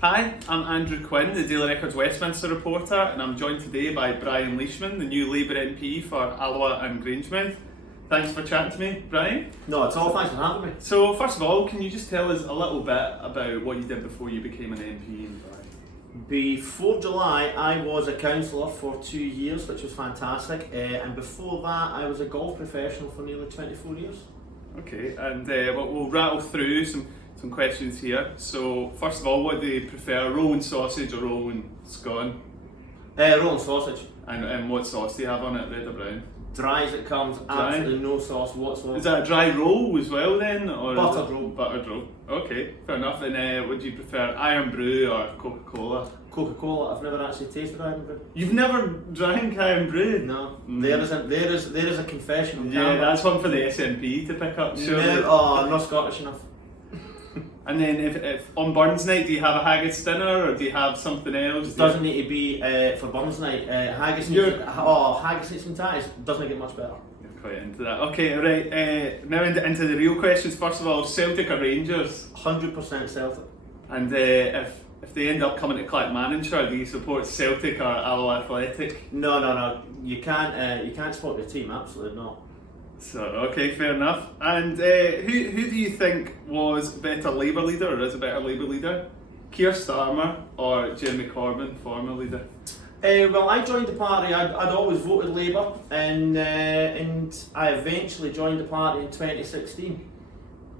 Hi, I'm Andrew Quinn, the Daily Record's Westminster reporter, and I'm joined today by Brian Leishman, the new Labour MP for Alloa and Grangemouth. Thanks for chatting to me, Brian. No, it's all thanks for having me. So, first of all, can you just tell us a little bit about what you did before you became an MP? Before July, I was a councillor for 2 years, which was fantastic, and before that, I was a golf professional for nearly 24 years. Okay, and we'll rattle through some questions here. So, first of all, what do you prefer, rolling sausage or rolling scone? Rolling sausage. And what sauce do you have on it, red or brown? Dry as it comes, absolutely no sauce whatsoever. Is that a dry roll as well then? Or buttered roll. Buttered roll. Okay, fair enough. And would you prefer Irn Bru or Coca-Cola? Coca-Cola. I've never actually tasted Irn Bru. You've never drank Irn Bru? No. There is a confession on camera. camera. That's one for the SNP to pick up, surely. No, not Scottish enough. And then if on Burns night, do you have a haggis dinner or do you have something else? It doesn't need to be for Burns night. Haggis needs some ties. Doesn't get much better. You're quite into that. Okay, right. Now into the real questions. First of all, Celtic or Rangers? 100% Celtic. And if they end up coming to Clackmannanshire, do you support Celtic or Alloa Athletic? No. You can't support your team. Absolutely not. So, okay, fair enough. And who do you think was a better Labour leader, or is a better Labour leader? Keir Starmer or Jeremy Corbyn, former leader? Well, I joined the party. I'd always voted Labour, and I eventually joined the party in 2016.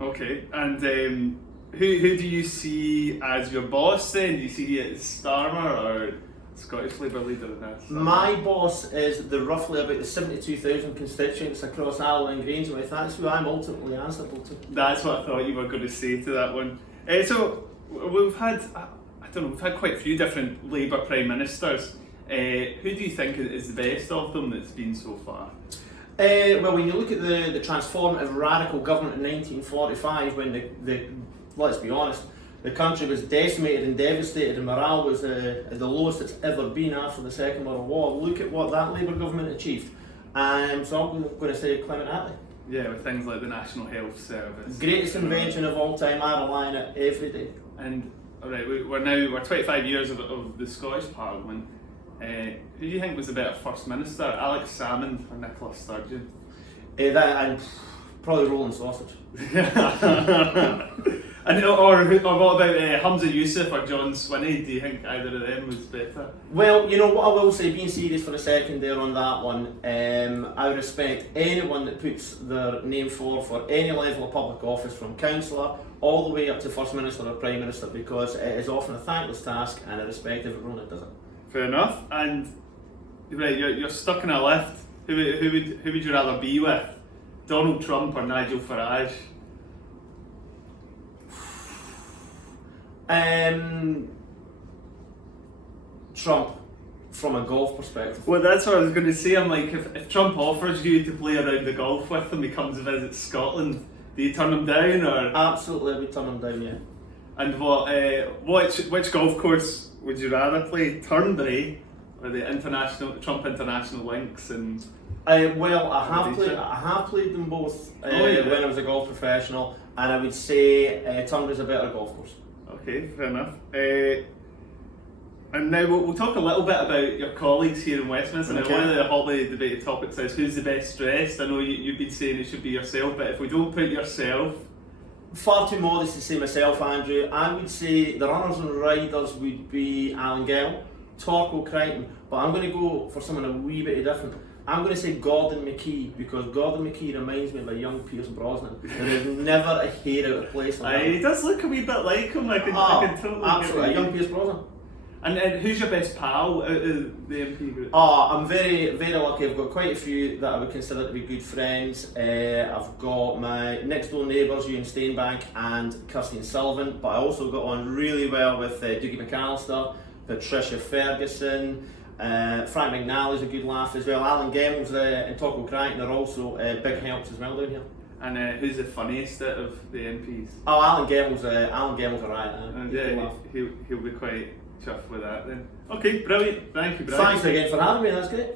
Okay, and who do you see as your boss then? Do you see it as Starmer or Scottish Labour leader in this? My boss is roughly about the 72,000 constituents across Alloa and Grangemouth. That's who I'm ultimately answerable to. That's what I thought you were going to say to that one. So we've had quite a few different Labour Prime Ministers. Who do you think is the best of them that's been so far? Well, when you look at the transformative radical government in 1945, when let's be honest, the country was decimated and devastated and morale was the lowest it's ever been after the Second World War. Look at what that Labour government achieved. So I'm going to say Clement Attlee. Yeah, with things like the National Health Service. Greatest invention of all time, I rely on it every day. And alright, we're 25 years of the Scottish Parliament. Who do you think was the better First Minister, Alex Salmond or Nicola Sturgeon? And probably rolling sausage. And or what about Hamza Youssef or John Swinney? Do you think either of them was better? Well, you know what I will say, being serious for a second there on that one, I respect anyone that puts their name forward for any level of public office, from councillor all the way up to First Minister or Prime Minister, because it is often a thankless task, and I respect everyone that does it. Fair enough. And right, you're stuck in a lift. Who would you rather be with? Donald Trump or Nigel Farage? Trump, from a golf perspective. Well, that's what I was going to say. I'm like, if Trump offers you to play around the golf with him, he comes to visit Scotland, do you turn him down or? Absolutely, we turn him down, yeah. And which golf course would you rather play? Turnberry or the Trump International Links? And well, I have played them both when I was a golf professional, and I would say Turnberry's a better golf course. Okay, fair enough. And now we'll talk a little bit about your colleagues here in Westminster. Okay. Now, one of the hotly debated topics is who's the best dressed. I know you've been saying it should be yourself, but if we don't put yourself... Far too modest to say myself, Andrew. I would say the runners and riders would be Alan Gale, Torquil Crichton, but I'm going to go for someone a wee bit different. I'm going to say Gordon McKee, because Gordon McKee reminds me of a young Pierce Brosnan. There is never a hair out of place like that. He does look a wee bit like him. I can totally absolutely, a young Pierce Brosnan. And who's your best pal out of the MP group? I'm very, very lucky. I've got quite a few that I would consider to be good friends. I've got my next door neighbours, Ewan Steinbank and Kirstine Sullivan, but I also got on really well with Dougie McAllister, Patricia Ferguson, Frank McNally's a good laugh as well. Alan Gemmels and Torquil Crichton are also big helps as well down here. And who's the funniest out of the MPs? Oh, Alan Gemmels alright. And he'll be quite chuffed with that then. Okay, brilliant. Thank you, Brian. Thanks again for having me, that's great.